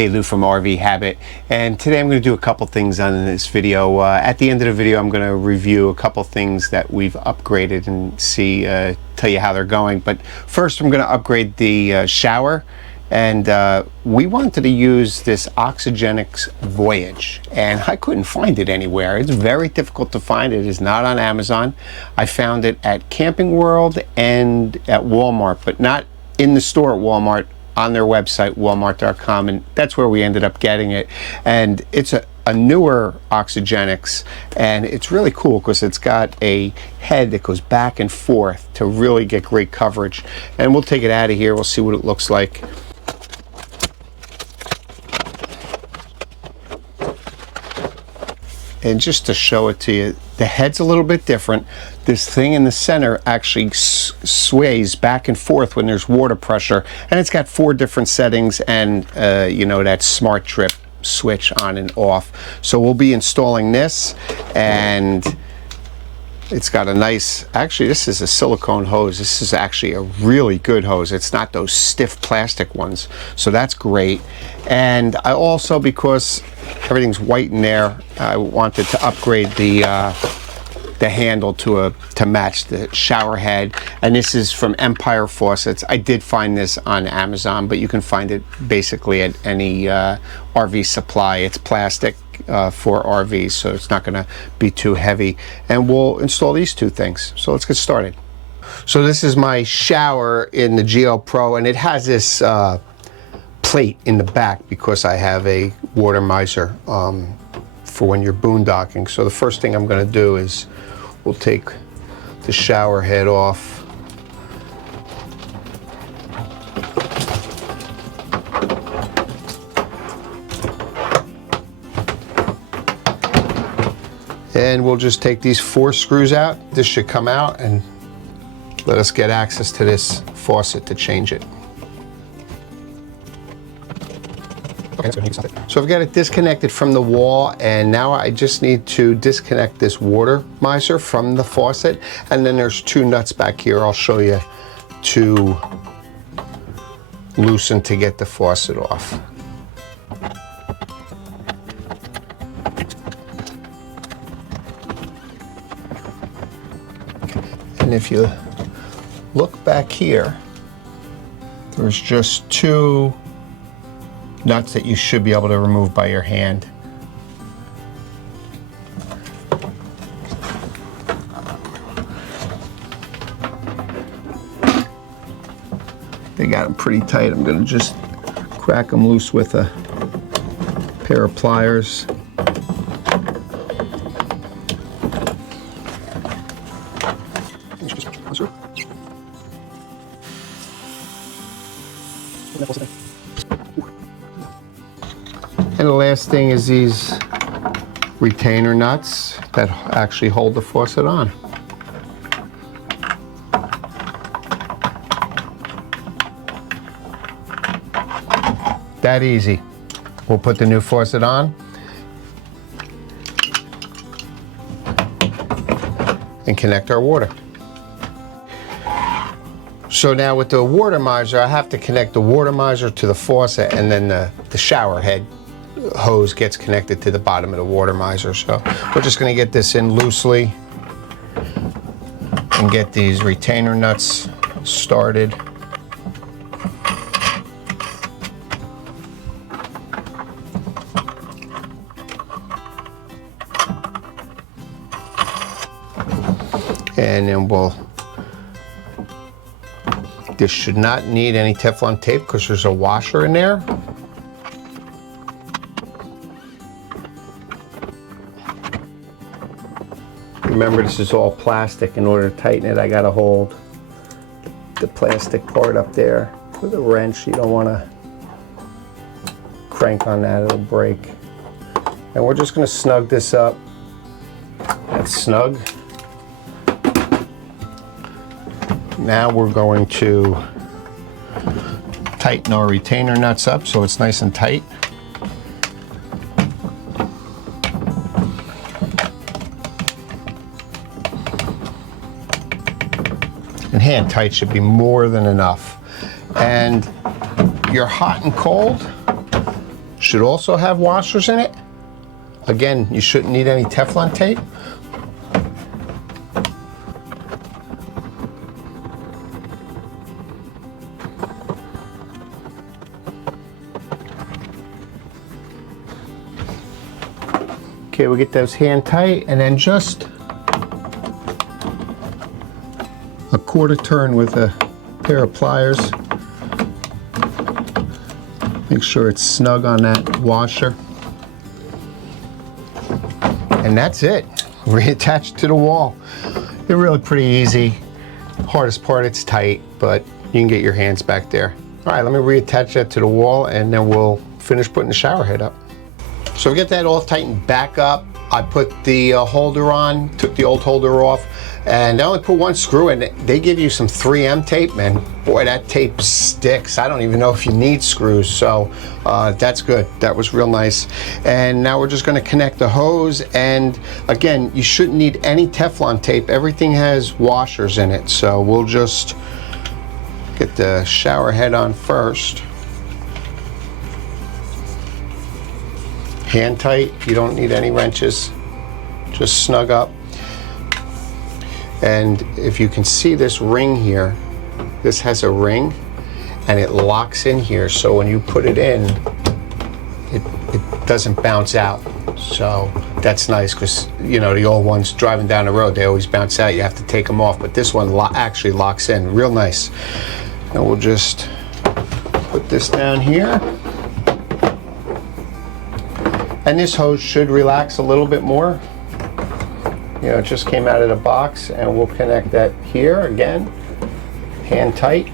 Hey, Lou from RV Habit, and today I'm going to do a couple things on this video. At the end of the video, I'm going to review a couple things that we've upgraded and see, tell you how they're going. But first, I'm going to upgrade the shower, and we wanted to use this Oxygenics Voyage, and I couldn't find it anywhere. It's very difficult to find. It is not on Amazon. I found it at Camping World and at Walmart, but not in the store at Walmart. On their website, walmart.com, and that's where we ended up getting it. And it's a newer Oxygenics, and it's really cool because it's got a head that goes back and forth to really get great coverage. And we'll take it out of here, we'll see what it looks like. And just to show it to you, the head's a little bit different. This thing in the center actually sways back and forth when there's water pressure, and it's got 4 different settings and you know, that smart trip switch on and off. So we'll be installing this, and it's got a nice, actually this is a silicone hose. This is actually a really good hose. It's not those stiff plastic ones, so that's great. And I also, because everything's white in there, I wanted to upgrade the handle to match the shower head, and this is from Empire Faucets. I did find this on Amazon, but you can find it basically at any RV supply. It's plastic for RVs, so it's not going to be too heavy. And we'll install these 2 things. So let's get started. So this is my shower in the Geo Pro, and it has this plate in the back because I have a water miser for when you're boondocking. So the first thing I'm going to do is we'll take the shower head off. And we'll just take these 4 screws out. This should come out and let us get access to this faucet to change it. So I've got it disconnected from the wall, and now I just need to disconnect this water miser from the faucet, and then there's 2 nuts back here I'll show you to loosen to get the faucet off. And if you look back here, there's just 2 nuts that you should be able to remove by your hand. They got them pretty tight. I'm going to just crack them loose with a pair of pliers. And the last thing is these retainer nuts that actually hold the faucet on. That easy. We'll put the new faucet on and connect our water. So now with the water miser, I have to connect the water miser to the faucet, and then the shower head hose gets connected to the bottom of the water miser. So we're just going to get this in loosely and get these retainer nuts started. And then this should not need any Teflon tape because there's a washer in there. Remember, this is all plastic. In order to tighten it, I got to hold the plastic part up there with a wrench. You don't want to crank on that, it'll break. And we're just going to snug this up. That's snug. Now we're going to tighten our retainer nuts up so it's nice and tight. And hand tight should be more than enough. And your hot and cold, should also have washers in it. Again, you shouldn't need any Teflon tape. Okay, we get those hand tight, and then just a quarter turn with a pair of pliers. Make sure it's snug on that washer. And that's it. Reattached to the wall. They're really pretty easy. Hardest part, it's tight, but you can get your hands back there. All right, let me reattach that to the wall, and then we'll finish putting the shower head up. So we get that all tightened back up. I put the holder on, took the old holder off, and I only put one screw in. They give you some 3M tape, man. Boy, that tape sticks. I don't even know if you need screws, so that's good. That was real nice. And now we're just gonna connect the hose, and again, you shouldn't need any Teflon tape. Everything has washers in it, so we'll just get the shower head on first. Hand tight, you don't need any wrenches, just snug up. And if you can see this ring here, this has a ring and it locks in here, so when you put it in, it doesn't bounce out. So that's nice, because you know the old ones driving down the road, they always bounce out, you have to take them off, but this one actually locks in, real nice. And we'll just put this down here. And this hose should relax a little bit more. You know, it just came out of the box, and we'll connect that here again, hand tight.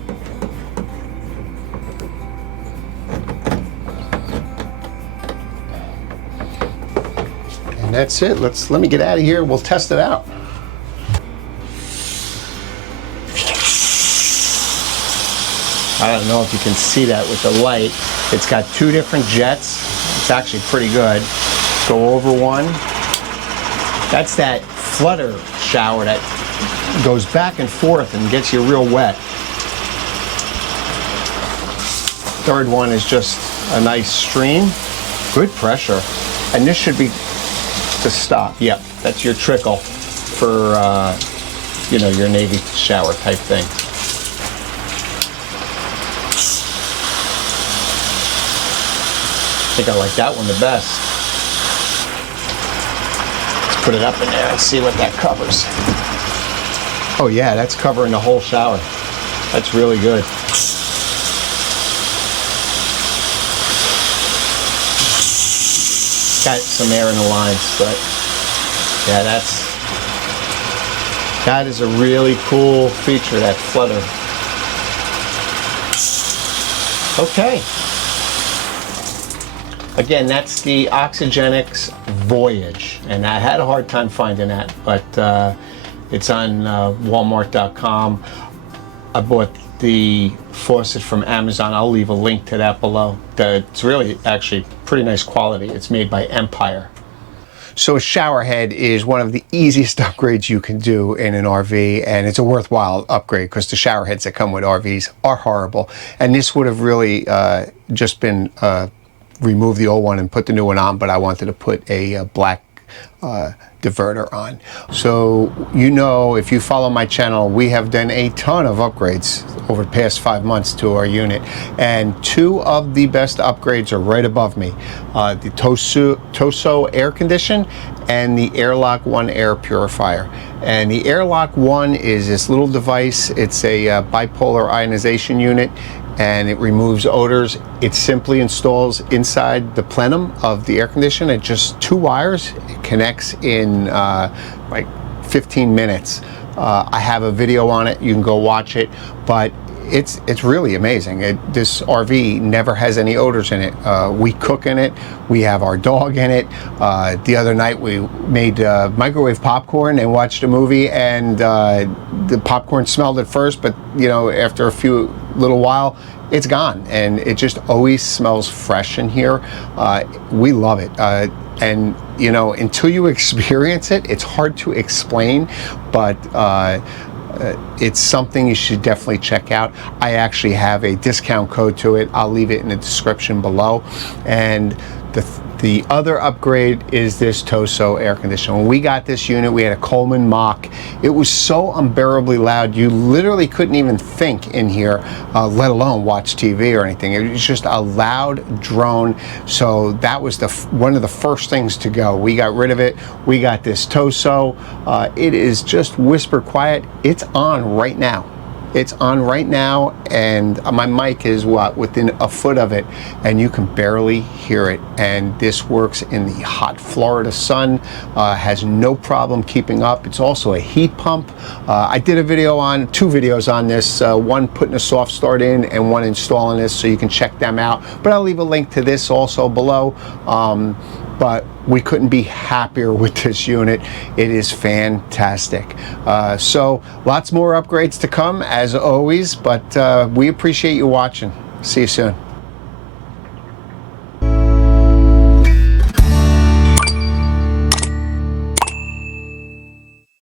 And that's it. Let me get out of here. We'll test it out. I don't know if you can see that with the light. It's got two different jets. It's actually pretty good. Go over one. That's that flutter shower that goes back and forth and gets you real wet. Third one is just a nice stream. Good pressure. And this should be to stop. Yep, that's your trickle for you know, your Navy shower type thing. I think I like that one the best. Let's put it up in there and see what that covers. Oh yeah, that's covering the whole shower. That's really good. Got some air in the lines, but yeah, that is a really cool feature, that flutter. Okay. Again, that's the Oxygenics Voyage, and I had a hard time finding that, but it's on Walmart.com. I bought the faucet from Amazon. I'll leave a link to that below. It's really actually pretty nice quality. It's made by Empire. So a shower head is one of the easiest upgrades you can do in an RV, and it's a worthwhile upgrade because the shower heads that come with RVs are horrible. And this would have really just been remove the old one and put the new one on, but I wanted to put a black diverter on. So, you know, if you follow my channel, we have done a ton of upgrades over the past 5 months to our unit, and two of the best upgrades are right above me. The Tosot air condition and the Airlock One air purifier. And the Airlock One is this little device. It's a bipolar ionization unit, and it removes odors. It simply installs inside the plenum of the air conditioner. It's just 2 wires. It connects in like 15 minutes. I have a video on it. You can go watch it, but it's really amazing. This RV never has any odors in it. We cook in it. We have our dog in it. The other night we made microwave popcorn and watched a movie, and the popcorn smelled at first, but you know, after a little while, it's gone, and it just always smells fresh in here. We love it. And you know, until you experience it, it's hard to explain, but it's something you should definitely check out. I actually have a discount code to it. I'll leave it in the description below. And the other upgrade is this Tosot air conditioner. When we got this unit, we had a Coleman Mach. It was so unbearably loud, you literally couldn't even think in here, let alone watch TV or anything. It was just a loud drone. So that was one of the first things to go. We got rid of it. We got this Tosot. It is just whisper quiet. It's on right now. It's on right now, and my mic is within a foot of it, and you can barely hear it. And this works in the hot Florida sun, has no problem keeping up. It's also a heat pump. I did a video on, 2 videos on this, one putting a soft start in and one installing this, so you can check them out. But I'll leave a link to this also below. But we couldn't be happier with this unit. It is fantastic. So lots more upgrades to come as always, but we appreciate you watching. See you soon.